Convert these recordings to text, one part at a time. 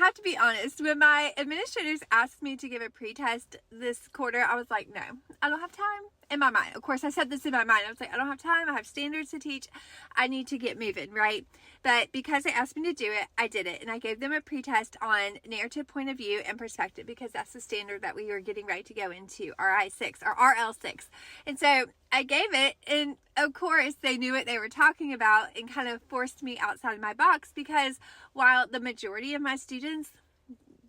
have to be honest, when my administrators asked me to give a pretest this quarter, I was like, no, I don't have time. In my mind, of course, I said this in my mind. I was like, I don't have time. I have standards to teach. I need to get moving, right? But because they asked me to do it, I did it. And I gave them a pretest on narrative, point of view, and perspective, because that's the standard that we were getting ready to go into, RI6 or RL6. And so I gave it, and of course, they knew what they were talking about and kind of forced me outside of my box, because while the majority of my students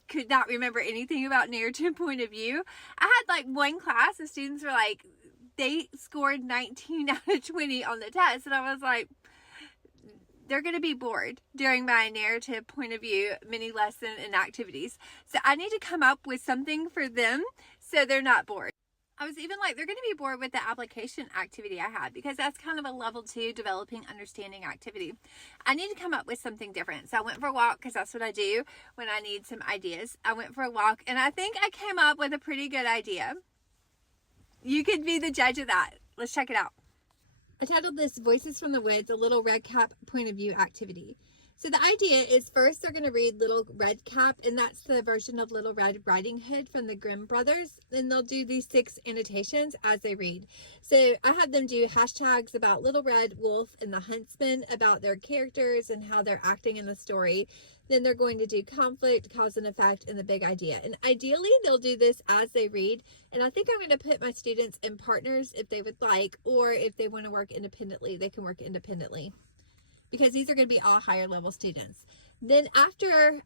could not remember anything about narrative, point of view, I had like one class, the students were like, they scored 19 out of 20 on the test. And I was like, they're going to be bored during my narrative, point of view, mini lesson, and activities. So I need to come up with something for them so they're not bored. I was even like, they're going to be bored with the application activity I had, because that's kind of a level 2 developing understanding activity. I need to come up with something different. So I went for a walk, because that's what I do when I need some ideas. I went for a walk, and I think I came up with a pretty good idea. You could be the judge of that. Let's check it out. I titled this Voices from the Woods, a Little Red Cap Point of View activity. So the idea is, first they're going to read Little Red Cap, and that's the version of Little Red Riding Hood from the Grimm brothers. And they'll do these 6 annotations as they read. So I have them do hashtags about Little Red Wolf and the Huntsman, about their characters and how they're acting in the story. Then they're going to do conflict, cause and effect, and the big idea. And ideally, they'll do this as they read. And I think I'm going to put my students in partners if they would like, or if they want to work independently, they can work independently, because these are going to be all higher level students. Then after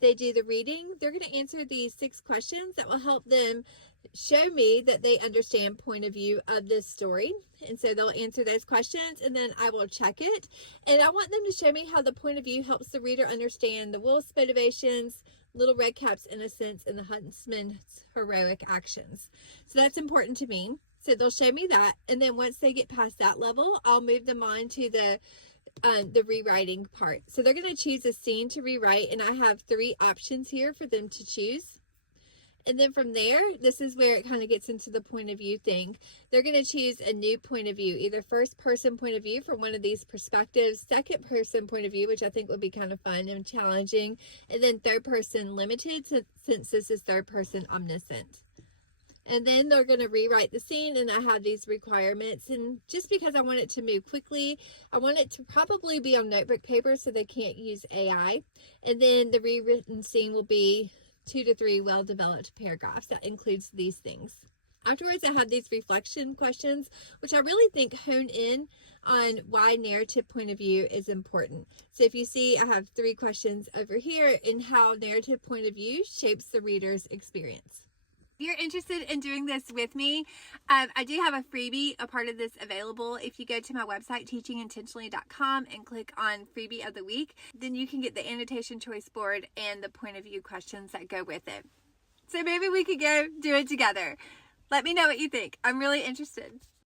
they do the reading, they're going to answer these 6 questions that will help them show me that they understand point of view of this story. And so they'll answer those questions, and then I will check it. And I want them to show me how the point of view helps the reader understand the wolf's motivations, Little Red Cap's innocence, and the huntsman's heroic actions. So that's important to me. So they'll show me that. And then once they get past that level, I'll move them on to the rewriting part. So they're going to choose a scene to rewrite, and I have 3 options here for them to choose. And then from there, this is where it kind of gets into the point of view thing. They're going to choose a new point of view, either first person point of view from one of these perspectives, second person point of view, which I think would be kind of fun and challenging, and then third person limited, since this is third person omniscient. And then they're going to rewrite the scene, and I have these requirements. And just because I want it to move quickly, I want it to probably be on notebook paper so they can't use AI. And then the rewritten scene will be 2 to 3 well-developed paragraphs. That includes these things. Afterwards, I have these reflection questions, which I really think hone in on why narrative point of view is important. So if you see, I have 3 questions over here in how narrative point of view shapes the reader's experience. If you're interested in doing this with me, I do have a freebie, a part of this available. If you go to my website, teachingintentionally.com, and click on freebie of the week, then you can get the annotation choice board and the point of view questions that go with it. So maybe we could go do it together. Let me know what you think. I'm really interested.